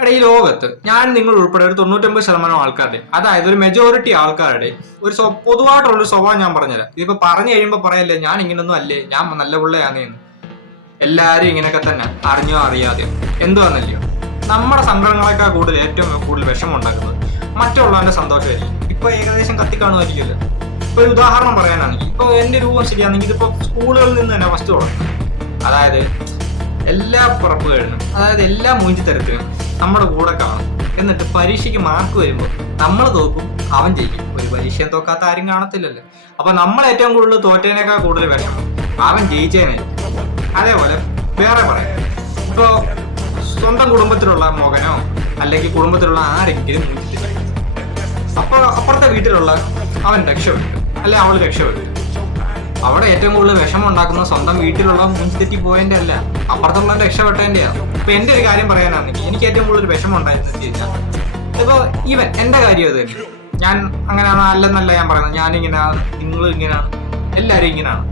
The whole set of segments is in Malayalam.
എടാ, ഈ ലോകത്ത് ഞാൻ നിങ്ങൾ ഉൾപ്പെടെ ഒരു 99% ആൾക്കാരുടെ, അതായത് ഒരു മെജോറിറ്റി ആൾക്കാരുടെ ഒരു പൊതുവായിട്ടുള്ളൊരു സ്വഭാവം ഞാൻ പറഞ്ഞുതരാം. ഇതിപ്പോ പറഞ്ഞു കഴിയുമ്പോ പറയല്ലേ ഞാൻ ഇങ്ങനൊന്നും അല്ലേ, ഞാൻ നല്ല പിള്ളയാണെന്ന്. എല്ലാരും ഇങ്ങനെയൊക്കെ തന്നെ, അറിഞ്ഞോ അറിയാതെയോ എന്തുവാന്നല്ലയോ. നമ്മുടെ സങ്കടങ്ങളെക്കാൾ ഏറ്റവും കൂടുതൽ വിഷമം ഉണ്ടാക്കുന്നത് മറ്റുള്ളവന്റെ സന്തോഷമായിരിക്കും. ഇപ്പൊ ഏകദേശം കത്തിക്കാണുമായിരിക്കുമല്ലോ. ഇപ്പൊ ഒരു ഉദാഹരണം പറയാനാണെങ്കിൽ, ഇപ്പൊ എന്റെ രൂപം ശരിയാണെങ്കിൽ ഇതിപ്പോ സ്കൂളുകളിൽ നിന്ന് തന്നെ ഫസ്റ്റ് തുടങ്ങും. അതായത് എല്ലാ പുറപ്പുകളിലും, അതായത് എല്ലാ മൂഞ്ചിത്തരത്തിലും നമ്മുടെ കൂടെ കാണും. എന്നിട്ട് പരീക്ഷയ്ക്ക് മാർക്ക് വരുമ്പോൾ നമ്മൾ തോക്കും, അവൻ ജയിക്കും. ഒരു പരീക്ഷയും തോക്കാത്ത ആരും കാണത്തില്ലല്ലോ. അപ്പൊ നമ്മൾ ഏറ്റവും കൂടുതൽ തോറ്റതിനേക്കാൾ കൂടുതൽ വിഷമം അവൻ ജയിച്ചതിനായിരിക്കും. അതേപോലെ വേറെ പറയാം, ഇപ്പോ സ്വന്തം കുടുംബത്തിലുള്ള മകനോ അല്ലെങ്കിൽ കുടുംബത്തിലുള്ള ആരെങ്കിലും മൂഞ്ചിത്തില്ല, അപ്പൊ അപ്പുറത്തെ വീട്ടിലുള്ള അവൻ രക്ഷപ്പെട്ടു അല്ലെ അവൾ രക്ഷപ്പെട്ടു. അവിടെ ഏറ്റവും കൂടുതൽ വിഷമം ഉണ്ടാക്കുന്ന സ്വന്തം വീട്ടിലുള്ള മുൻതെറ്റി പോയതിന്റെ അല്ല, അപ്പുറത്തുള്ള രക്ഷപ്പെട്ടതിന്റെയാണ്. ഇപ്പൊ എന്റെ ഒരു കാര്യം പറയാനാണെങ്കിൽ എനിക്ക് ഏറ്റവും കൂടുതൽ വിഷമം ഉണ്ടായിരുന്നു ചോദിച്ചാൽ, ഇപ്പൊ ഇവൻ എന്റെ കാര്യം അത് തന്നെ. ഞാൻ അങ്ങനെയാണ് അല്ലെന്നല്ല ഞാൻ പറയുന്നത്, ഞാനിങ്ങനെയാണ്, നിങ്ങളും ഇങ്ങനെയാണ്, എല്ലാവരും ഇങ്ങനെയാണ്.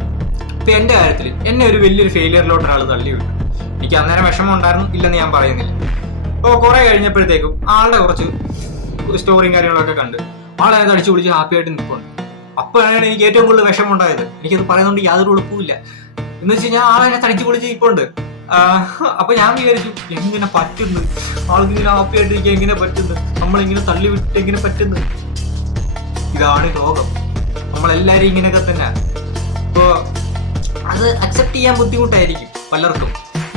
ഇപ്പൊ എന്റെ കാര്യത്തിൽ എന്നെ ഒരു വലിയൊരു ഫെയിലിയറിലോട്ട് ഒരാൾ തള്ളി വിട്ടു. എനിക്ക് അന്നേരം വിഷമം ഉണ്ടായിരുന്നു, ഇല്ലെന്ന് ഞാൻ പറയുന്നില്ല. ഇപ്പൊ കുറെ കഴിഞ്ഞപ്പോഴത്തേക്കും ആളുടെ കുറച്ച് സ്റ്റോറിയും കാര്യങ്ങളൊക്കെ കണ്ട് ആളെ അടിച്ചു പിടിച്ച് ഹാപ്പി ആയിട്ട് നിൽപ്പുണ്ട്. അപ്പോഴാണ് എനിക്ക് ഏറ്റവും കൂടുതൽ വിഷമം ഉണ്ടായത്. എനിക്കത് പറയുന്നതുകൊണ്ട് യാതൊരു എളുപ്പമില്ല. എന്ന് വെച്ച് കഴിഞ്ഞാൽ ആളെന്നെ തടിച്ചു പൊളിച്ച് ഇപ്പോണ്ട്. അപ്പൊ ഞാൻ വിചാരിച്ചു, എങ്ങനെ പറ്റുന്നു ആൾക്ക് ഇങ്ങനെ ഹാപ്പി ആയിട്ടിരിക്കാൻ, എങ്ങനെ പറ്റുന്നു, നമ്മളിങ്ങനെ തള്ളി വിട്ടിട്ട് എങ്ങനെ പറ്റുന്നു. ഇതാണ് ലോകം, നമ്മളെല്ലാരും ഇങ്ങനെയൊക്കെ തന്നെ. ഇപ്പോ അത് അക്സെപ്റ്റ് ചെയ്യാൻ ബുദ്ധിമുട്ടായിരിക്കും പലർക്കും.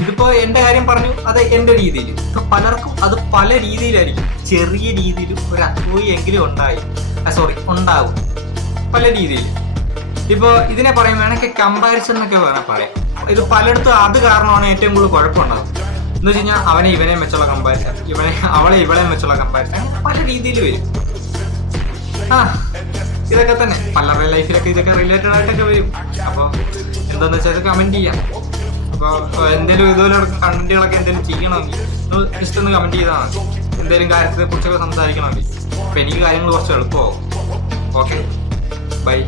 ഇതിപ്പോ എന്റെ കാര്യം പറഞ്ഞു, അത് എന്റെ രീതിയിൽ. ഇപ്പൊ പലർക്കും അത് പല രീതിയിലായിരിക്കും. ചെറിയ രീതിയിലും ഒരു അസൂയെങ്കിലും ഉണ്ടാവും പല രീതിയിൽ. ഇപ്പൊ ഇതിനെ പറയുമ്പോഴാണെങ്കിൽ കമ്പാരിസൺ എന്നൊക്കെ വേണം പറയാം. ഇത് പലയിടത്തും അത് കാരണമാണ് ഏറ്റവും കൂടുതൽ കുഴപ്പമുണ്ടാകുന്നത്. എന്ന് വെച്ച് കഴിഞ്ഞാൽ അവനെ ഇവനെ വെച്ചുള്ള കമ്പാരിസൺ, അവളെ ഇവളെ വെച്ചുള്ള കമ്പാരിസൺ പല രീതിയിൽ വരും. ഇതൊക്കെ തന്നെ പലരുടെ ലൈഫിലൊക്കെ ഇതൊക്കെ റിലേറ്റഡ് ആയിട്ടൊക്കെ വരും. അപ്പൊ എന്താന്ന് വെച്ചാൽ കമന്റ് ചെയ്യാം. അപ്പൊ എന്തെങ്കിലും ഇതുപോലെ കണ്ടന്റുകളൊക്കെ എന്തെങ്കിലും ചെയ്യണമെങ്കിൽ ജസ്റ്റ് ഒന്ന് കമന്റ് ചെയ്താൽ മതി. എന്തെങ്കിലും കാര്യത്തെ കുറിച്ചൊക്കെ സംസാരിക്കണമെങ്കിൽ. അപ്പൊ എനിക്ക് കാര്യങ്ങൾ കുറച്ച് എളുപ്പമാവും. Okay, by.